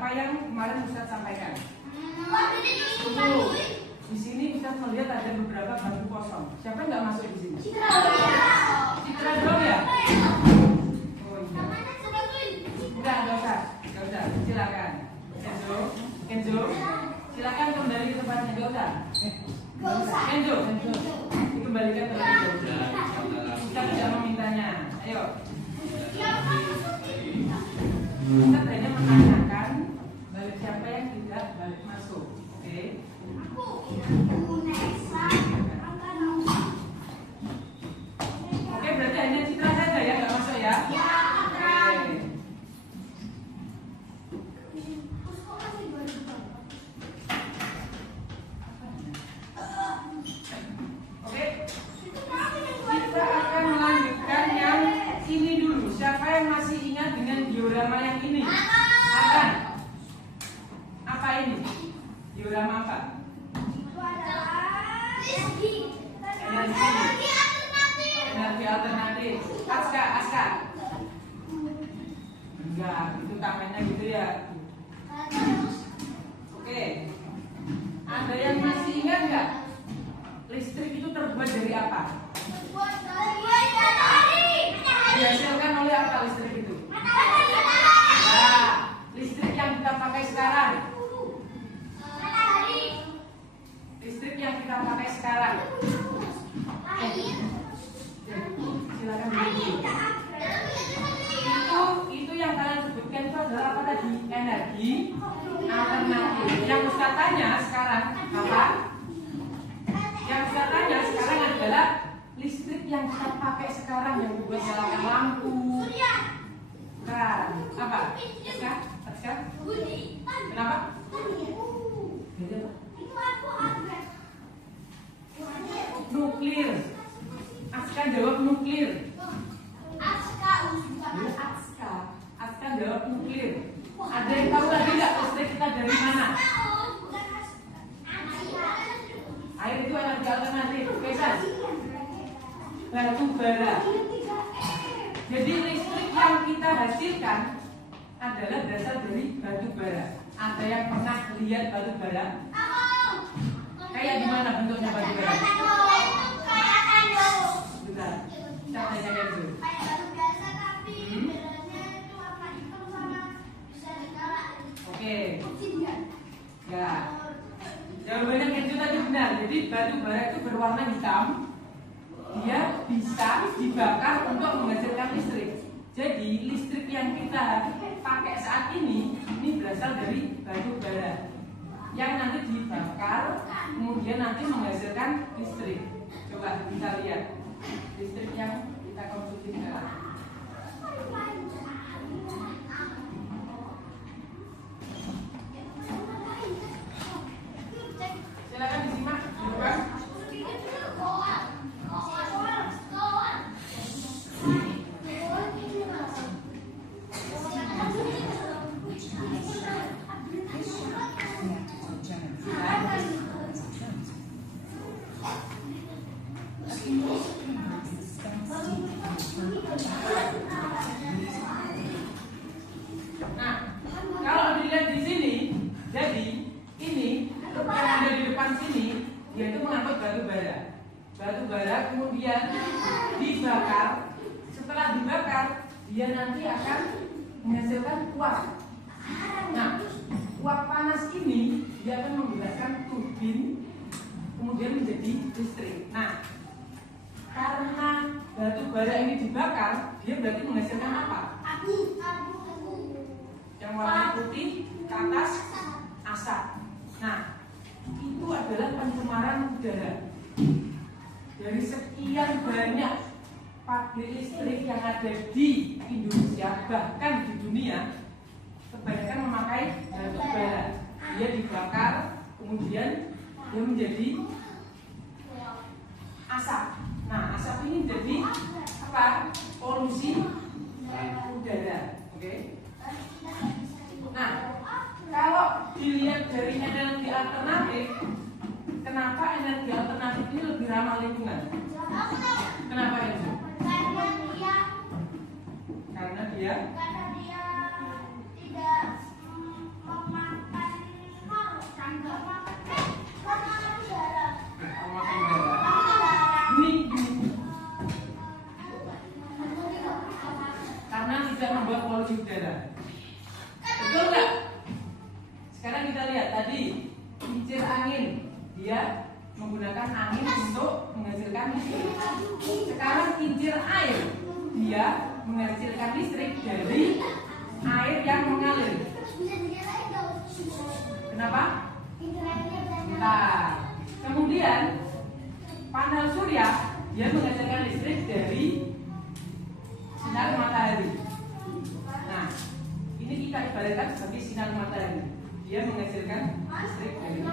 apa yang kemarin Ustaz sampaikan. Di sini Ustaz melihat ada beberapa bangku kosong. Siapa nggak masuk di sini? Citra dong ya? Oh iya. Nggak usah. Silakan. Kenzo, silakan kembali ke tempatnya. Nggak usah. Kenzo, dikembalikan ke Kenzo. Kita tidak memintanya. Ayo. Kita hanya menanyakan balik siapa yang tidak balik masuk. Oke? Oke, berarti hanya Citra saja ya nggak masuk ya? Oke, kita akan melanjutkan yang ini dulu. Siapa yang masih ingat dengan diorama yang ini? Akan. Apa ini? Diorama apa? Energi alternatif. Aska. Enggak, itu tangannya gitu ya. Oke. Ada yang masih ingat nggak? Listrik itu terbuat dari apa? Dihasilkan oleh apa listrik itu? Nah, listrik yang kita pakai sekarang. Listrik yang kita pakai sekarang. Silakan. Itu yang kalian sebutkan itu adalah apa tadi? Energi alternatif. Yang Ustaz tanya sekarang apa? Yang Ustaz tanya sekarang adalah listrik yang kita pakai sekarang yang dibuat nyalakan lampu. Keran. Apa? Aska? Kenapa? Nuklir. Aska jawab nuklir. Aska jawab nuklir. Ada yang tahu lagi nggak listrik kita dari mana? Air itu energi alternatif. Bebas. Batu bara. Jadi listrik yang kita hasilkan adalah berasal dari batu bara. Ada yang pernah lihat batu bara? Kayak gimana bentuknya batu bara? Bentar, kita tanyakan dulu. Oke. Ya. Jawabannya Kenzo tadi benar. Jadi batu bara itu berwarna hitam. Dia bisa dibakar untuk menghasilkan listrik. Jadi listrik yang kita pakai saat ini berasal dari batu bara yang nanti dibakar, kemudian nanti menghasilkan listrik. Coba kita lihat listrik yang kita konsumsi sekarang. Silakan disimak. Nah, kalau dilihat di sini, jadi ini yang ada di depan sini, yaitu mengangkut batu bara. Batu bara kemudian dibakar. Setelah dibakar, dia nanti akan menghasilkan uap. Nah, uap panas ini dia akan menggerakkan turbin, kemudian menjadi listrik. Nah, karena batu bara ini dibakar, dia berarti menghasilkan apa? Yang warna putih ke atas asap. Nah, itu adalah pencemaran udara. Dari sekian banyak pabrik listrik yang ada di Indonesia, bahkan di dunia, kebanyakan memakai batu bara. Dia dibakar, kemudian dia menjadi asap. Nah, asap ini jadi apa? Polusi udara. Oke? Nah, kalau dilihat dari energi alternatif, kenapa energi alternatif ini lebih ramah lingkungan? Kenapa itu? Karena dia tidak tadi kincir angin, dia menggunakan angin untuk menghasilkan listrik. Sekarang kincir air, dia menghasilkan listrik dari air yang mengalir. Kenapa? Nah, kemudian panel surya, dia menghasilkan listrik dari sinar matahari. Nah, ini kita ibaratkan sebagai sinar matahari. Dia menghasilkan listrik dari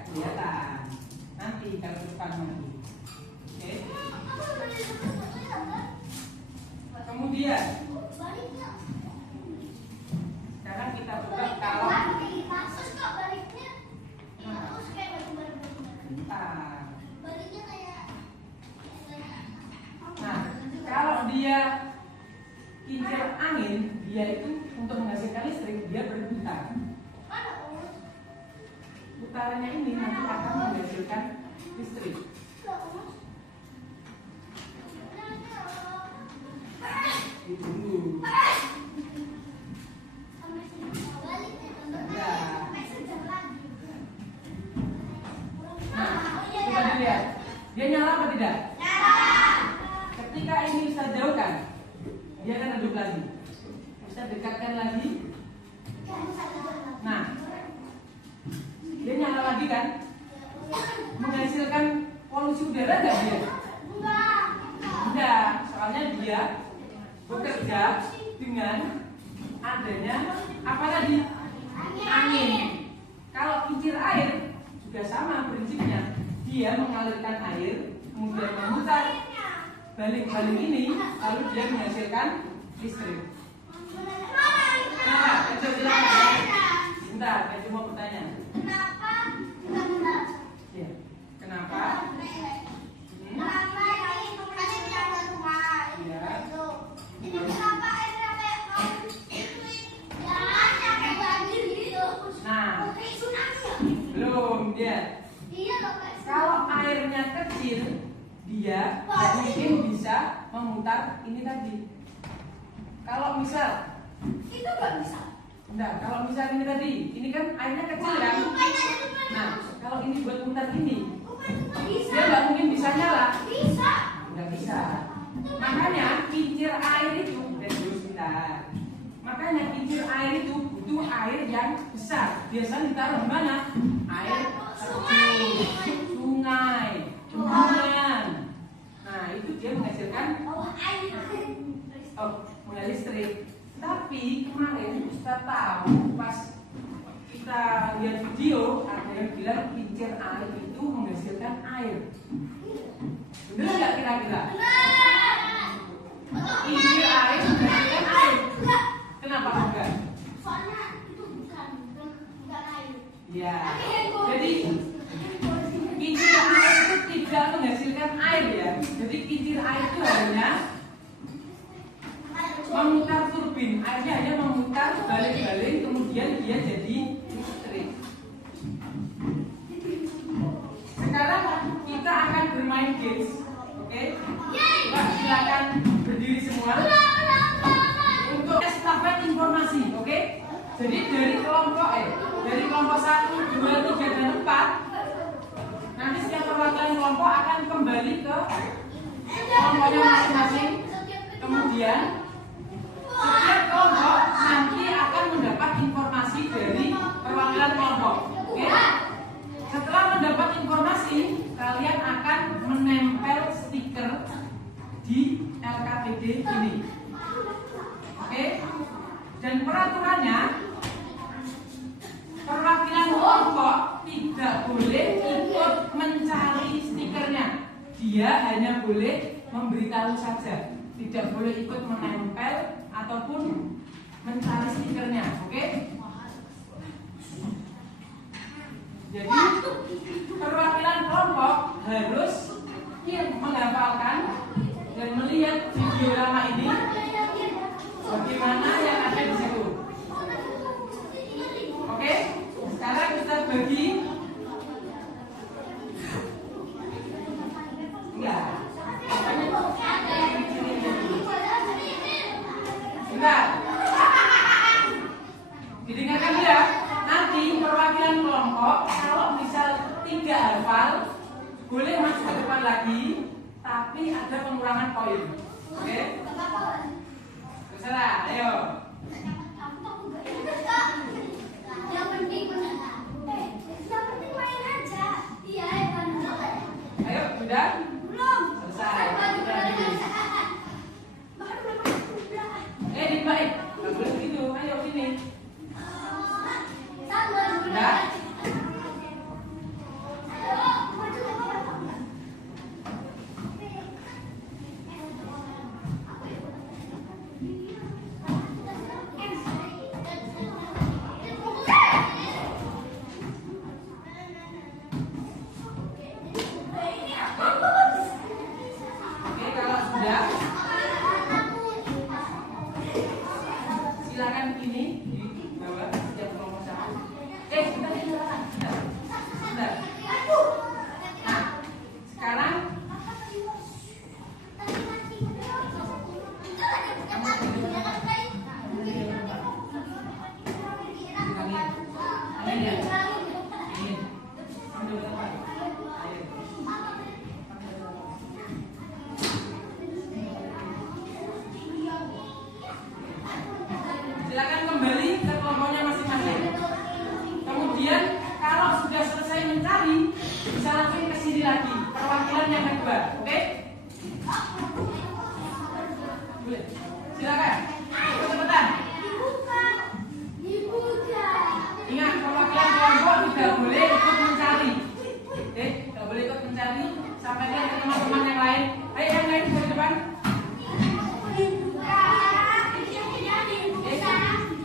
kelihatan nanti kalau depan nanti. Oke. Kemudian sekarang kita buka kalau nah, kalau dia kincir angin, dia itu untuk menghasilkan listrik dia berputar. Putarannya ini nanti akan menghasilkan listrik. Dulu. Nah, coba dilihat. Dia nyala apa tidak? Ketika ini Ustaz jauhkan, dia akan redup lagi. Ustaz dekatkan lagi. Nah, dia nyala lagi kan? Menghasilkan polusi udara nggak dia? Enggak, soalnya dia bekerja dengan adanya apa tadi? Angin. Kalau kincir air juga sama prinsipnya. Dia mengalirkan air, kemudian memutar balik-balik ini, lalu dia menghasilkan listrik. Nah, silakan. Bentar, saya cuma bertanya. Kenapa kita benar? Ya. Kenapa? Kenapa ini bukannya tidak ada rumah? Ya. Ini kenapa airnya kayak jangan sampai banjir gitu? Nah, Kayak tsunami ya? belum dia. Iya loh kayak tsunami. Kalau airnya kecil, dia mungkin bisa memutar ini tadi. Kalau misal, Itu nggak bisa. enggak, kalau misal ini tadi, ini kan airnya kecil kan? Nah, kalau ini buat mutar ini, Bisa. dia nggak mungkin bisa nyala. Bisa. Nggak bisa. Makanya kincir air itu, makanya kincir air itu butuh air yang besar. Biasanya ditaruh di mana? Air terjun, sungai, bendungan. Nah, itu dia menghasilkan mengalir listrik. Tapi kemarin Ustaz tahu pas kita lihat video ada yang bilang kincir air itu menghasilkan air. Benar nggak kira-kira? Kincir air menghasilkan air. Kenapa enggak? Soalnya itu bukan air. Ya. Jadi kincir air itu tidak menghasilkan air ya. Jadi kincir air itu hanya memutar turbin, airnya hanya memutar balik-balik, kemudian dia jadi listrik. Sekarang kita akan bermain games, oke? Coba silakan berdiri semua untuk estafet informasi, oke? Jadi dari kelompok 1, 2, 3, dan 4, nanti setiap perwakilan kelompok akan kembali ke kelompoknya masing-masing. Kemudian setiap kelompok nanti akan mendapat informasi dari perwakilan kelompok. Oke? Setelah mendapat informasi, kalian akan menempel stiker di LKPD ini. Oke? Dan peraturannya, perwakilan kelompok tidak boleh ikut mencari stikernya. Dia hanya boleh memberitahu saja. Tidak boleh ikut menempel ataupun mencari stikernya, oke? Jadi perwakilan kelompok harus menghafalkan dan melihat video lama ini bagaimana yang ada di situ. Oke? Sekarang kita bagi. Enggak. Bentar. Didengarkan ya. Nanti poin. Oke? Terserah, ayo. Ayo, sudah? Selesai. Baik. Nggak boleh begitu. Ayo sini. Sudah? Oke, kalau sudah, silakan ini di bawah setiap kelompok satu. Sebentar. Sebentar. Nah, sekarang silakan kembali ke kelompoknya masing-masing. Kemudian kalau sudah selesai mencari, bisa langsung ke sini lagi, perwakilan yang kedua, oke? Boleh. Silakan. Cepetan. Ingat, perwakilan kelompok tidak boleh ikut mencari. Oke, tidak boleh ikut mencari. Sampaikan ke teman-teman yang lain. Ayo yang lain dari depan.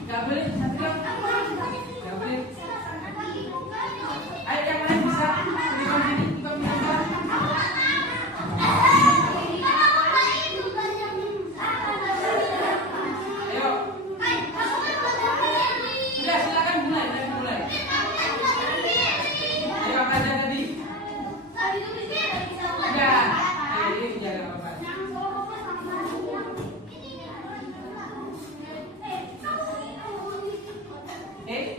Gak boleh, satu. Gak boleh. Ayo yang lain bisa. Ikut sini, ikut menonton. Ayo. Sudah, silakan mulai. Ayo apa aja tadi? Sudah. Ayo, ini jaga apa?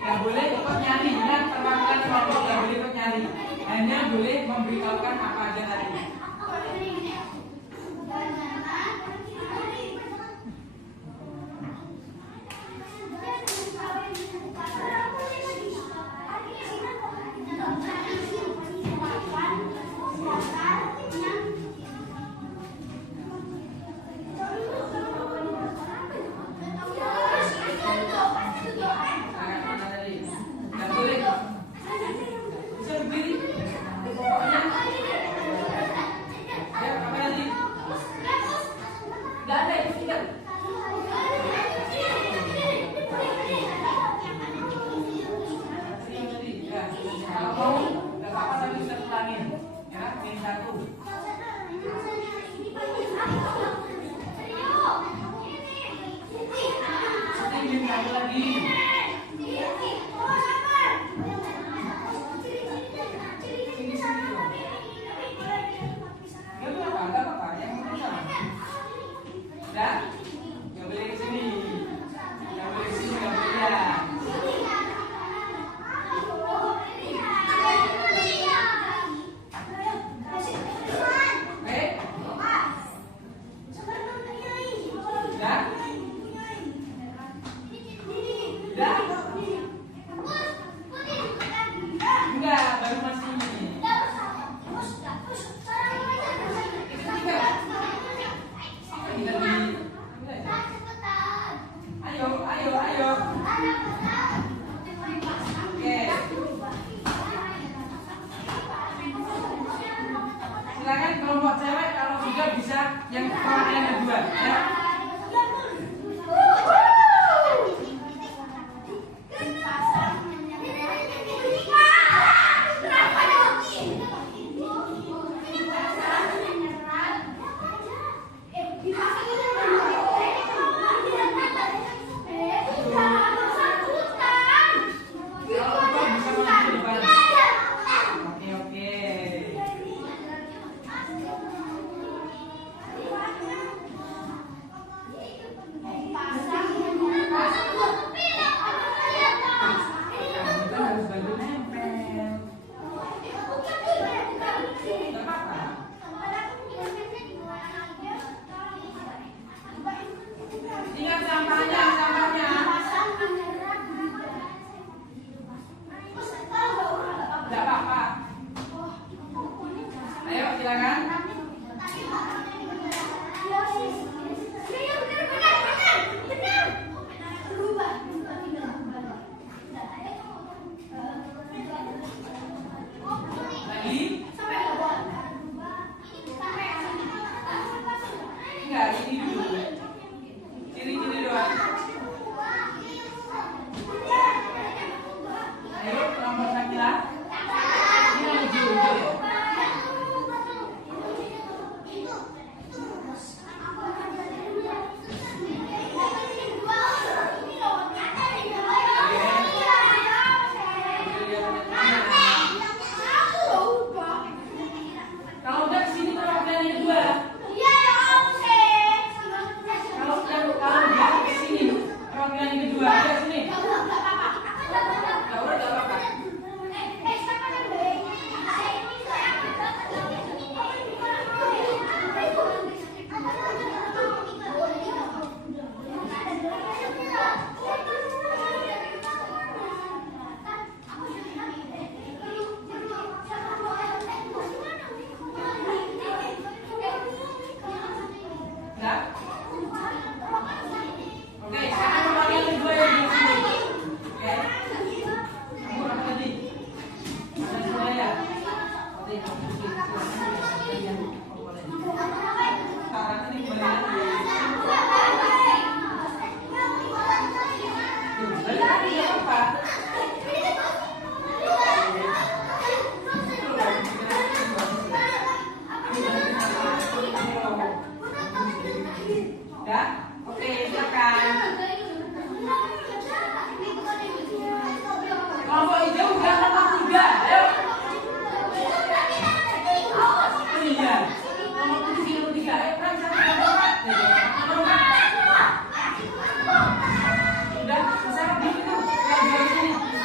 Gak boleh ikut nyari, ingat perwakilan kelompok gak boleh ikut nyari, hanya boleh memberitahukan apa aja tadi. Gak boleh. Bisa berdiri. Pokoknya. Ya, apa tadi? Gak ada itu tidak. Kalau mau, gak apa-apa tapi bisa ulangin. Ya, min 1. Nanti min 1 lagi. Sudah? Gak boleh ke sini. Gak boleh ke sini, gak boleh ya. Oke? Sudah? Sudah? Enggak, baru masih ini. Ayo. Oke. Silakan kelompok cewek kalau sudah bisa yang perwakilan kedua, ya. Oke. apa? Ya? Oke, silakan. Kelompok hijau udah nomor 3. Ayo. Oh iya. Nomor putih nomor 3. Ayo, Pran, siapa nomor 4? Nomor 4. Udah, siapa belum itu? Yang di sini.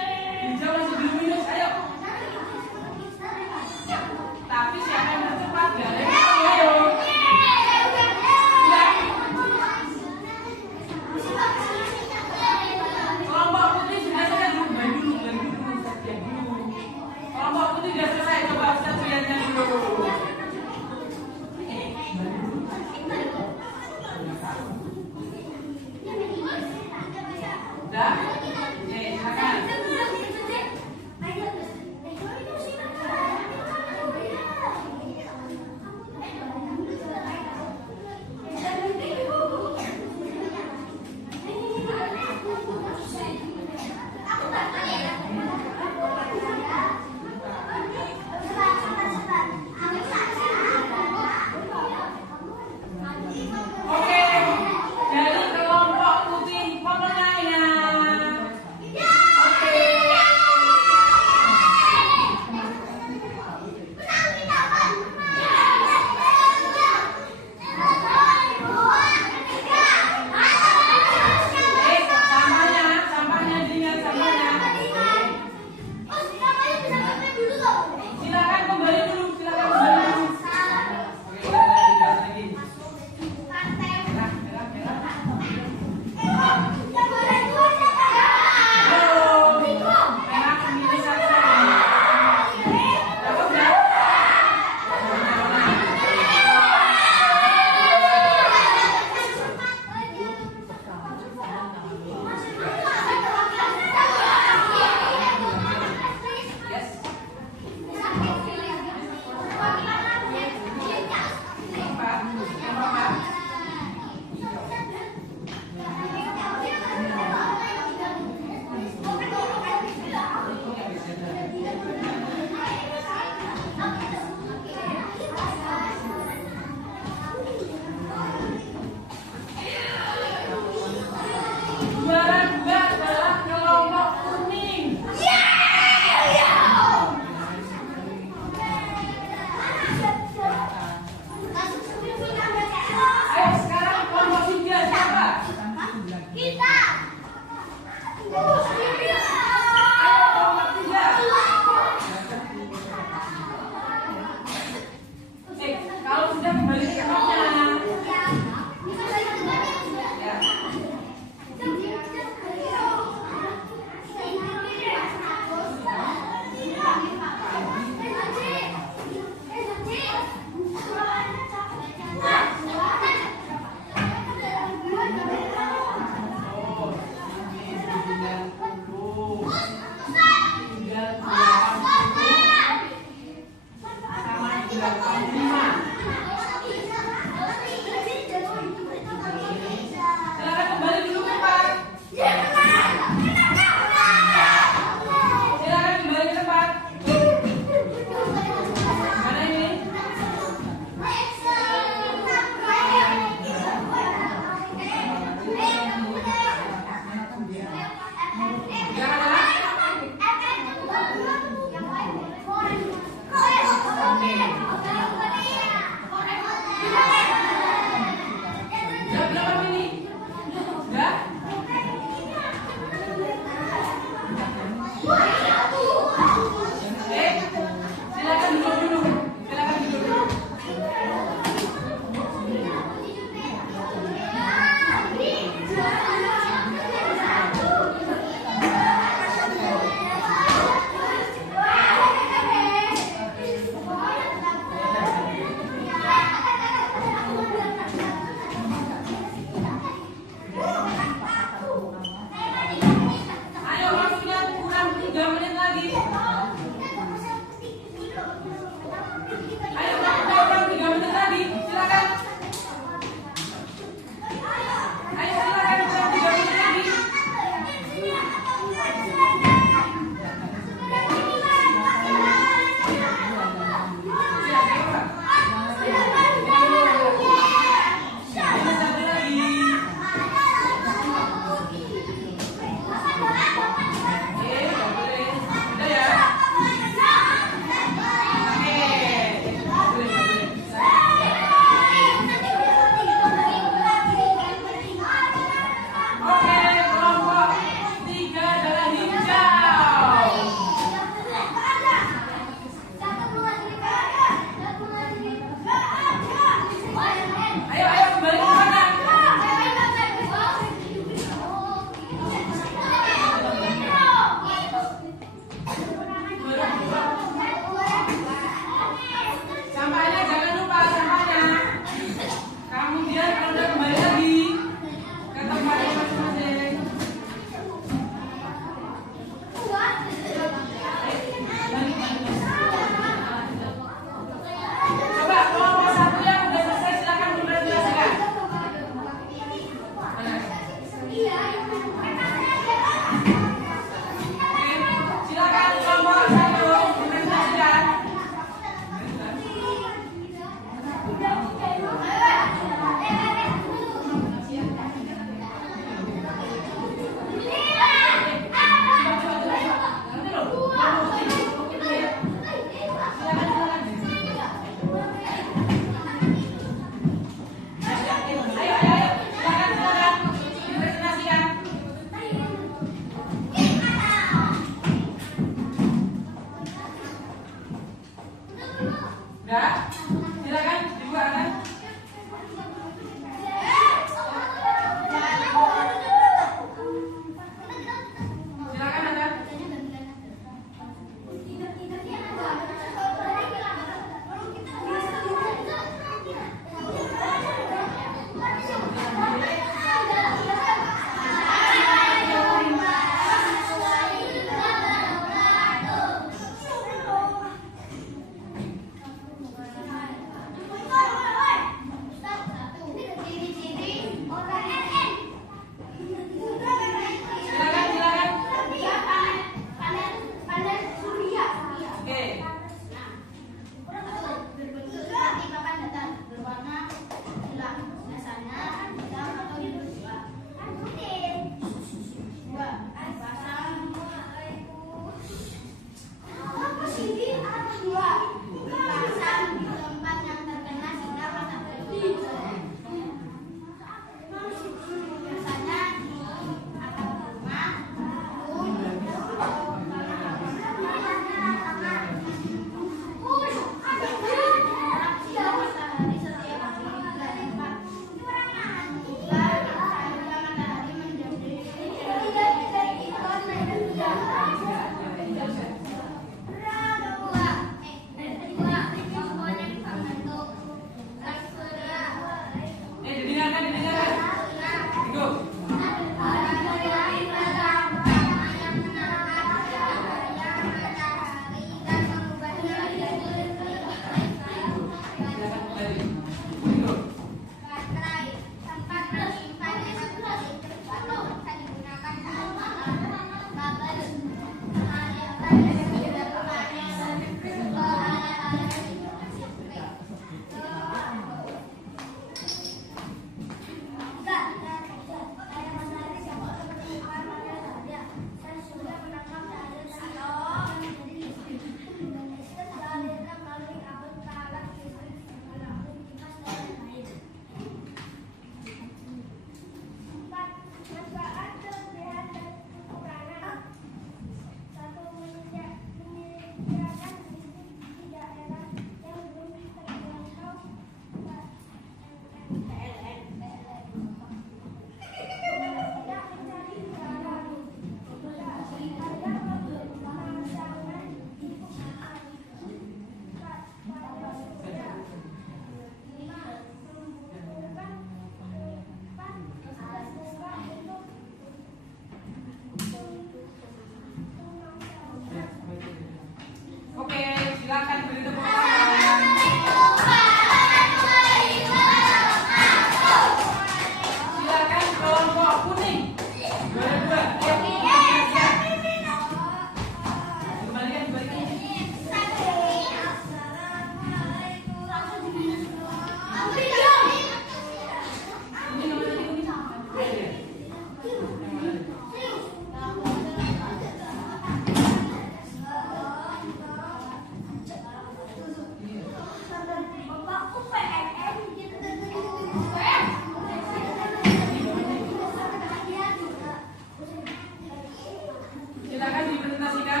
Silakan dipresentasikan.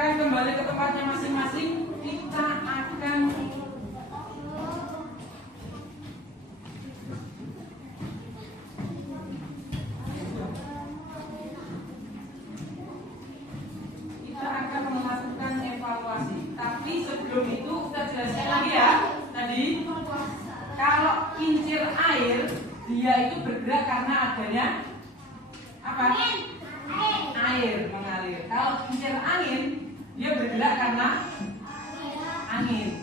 Kembali ke tempatnya masing-masing. Kita akan melakukan evaluasi. Tapi sebelum itu kita jelaskan lagi ya. Tadi kalau kincir air dia itu bergerak karena adanya apa? Air mengalir. Kalau kincir angin dia bergerak karena angin.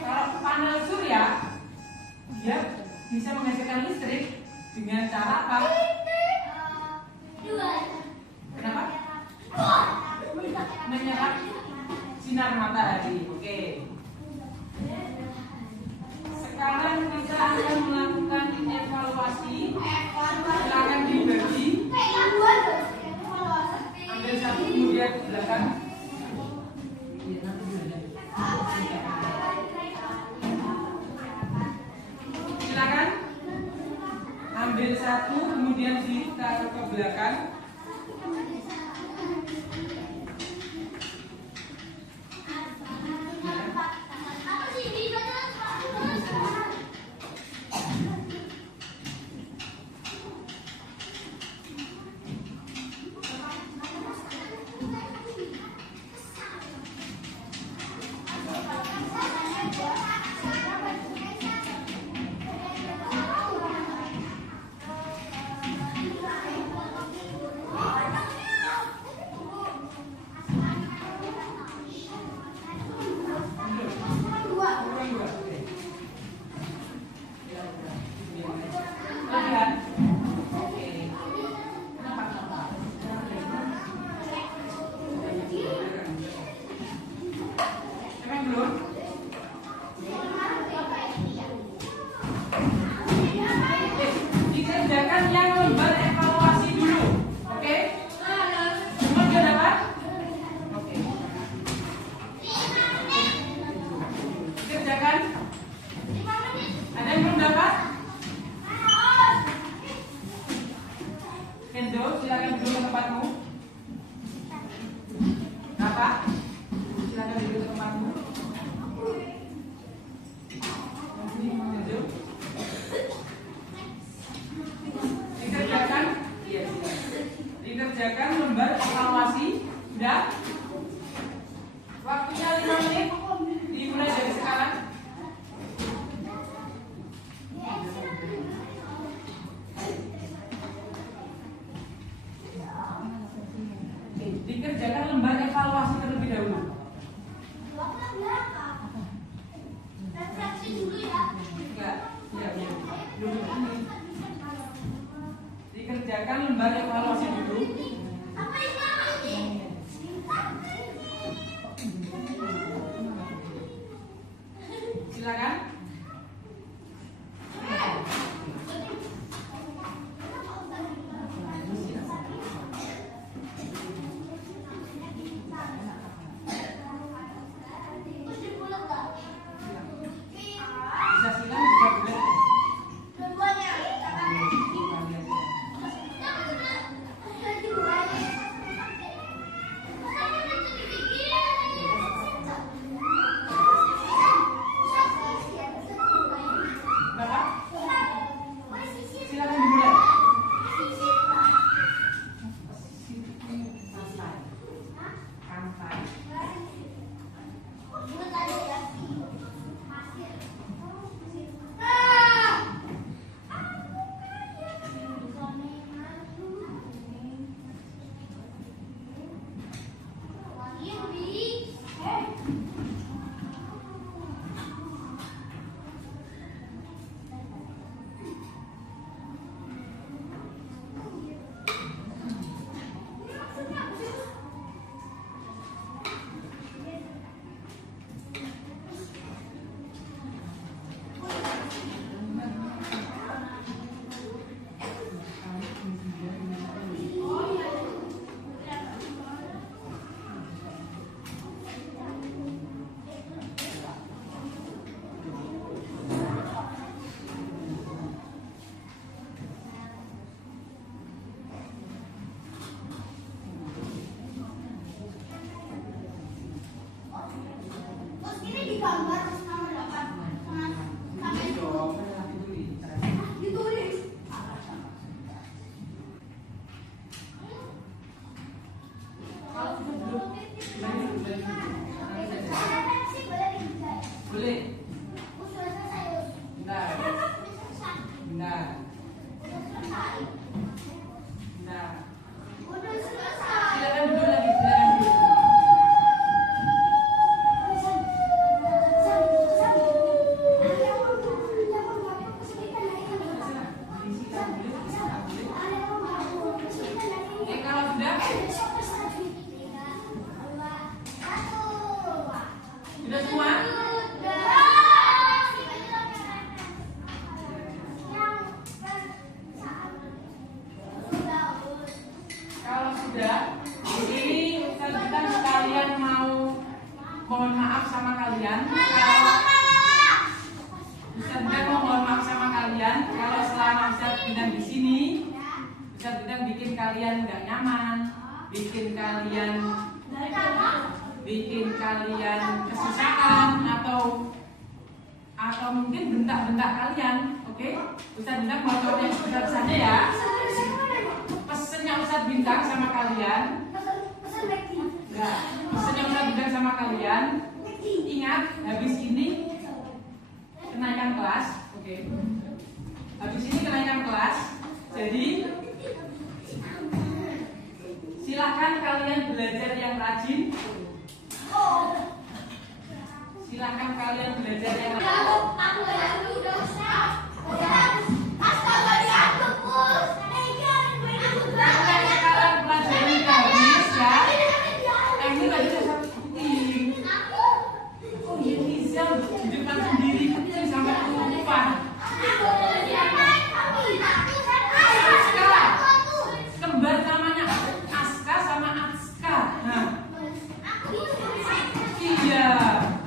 Kalau panel surya dia bisa menghasilkan listrik dengan cara apa? Kenapa? Menyerap sinar matahari. Oke. Sekarang kita akan melakukan evaluasi. Silakan dibagi. Ambil satu kemudian ke belakang. Silakan ambil satu kemudian ditaruh ke belakang. lembar evaluasi dulu. Silakan. Bisa silang, bisa boleh. Bapak, silakan dimulai. Pantai. Boleh. Bentar. Bentar. Bentar. Silakan duduk lagi, silakan duduk. Kalau sudah semua? Kalau sudah, ini kita sekalian mau mohon maaf sama kalian. Ustaz mau mohon maaf sama kalian kalau selama Ustaz Bintang di sini, Ustaz Bintang bikin kalian nggak nyaman, bikin kalian kesusahan atau mungkin bentak-bentak kalian, oke? Ustaz Bintang mau jawabnya sebentar saja ya. Pesennya Ustaz Bintang sama kalian, pesennya Ustaz Bintang sama kalian, ingat habis ini kenaikan kelas, oke? Habis ini kenaikan kelas, jadi silakan kalian belajar yang rajin. Silakan kalian belajar yang rajin. Kalian pelajari habis ya. Ini tadi saya sebutin. Oh ini bisa di depan sendiri kecil sampai lupa. Aska, kembar namanya Aska sama Aska. Nah, iya,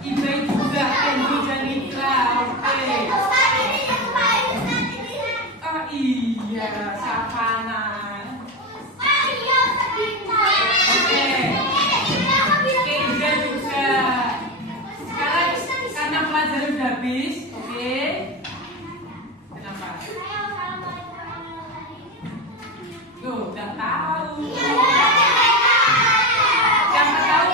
Ibai juga Kenji dan Nitra. Oke. Oh iya, Savana. Oke. Kenja juga. Sekarang karena pelajaran sudah habis, oke? Kenapa? Tuh, udah tahu. Siapa tahu?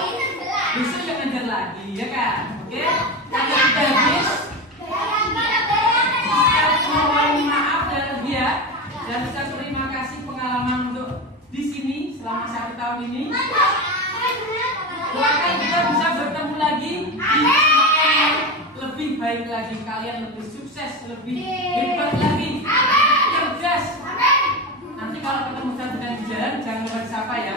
Besok kita ngajar lagi, ya kan? Oke? Karena sudah habis. Mohon maaf dan lebih ya. Dan saya terima kasih pengalaman untuk di sini selama 1 tahun ini. Doakan kita bisa bertemu lagi di yang lebih baik lagi, kalian lebih sukses, lebih hebat lagi, cerdas. Nanti kalau ketemu siapa ya?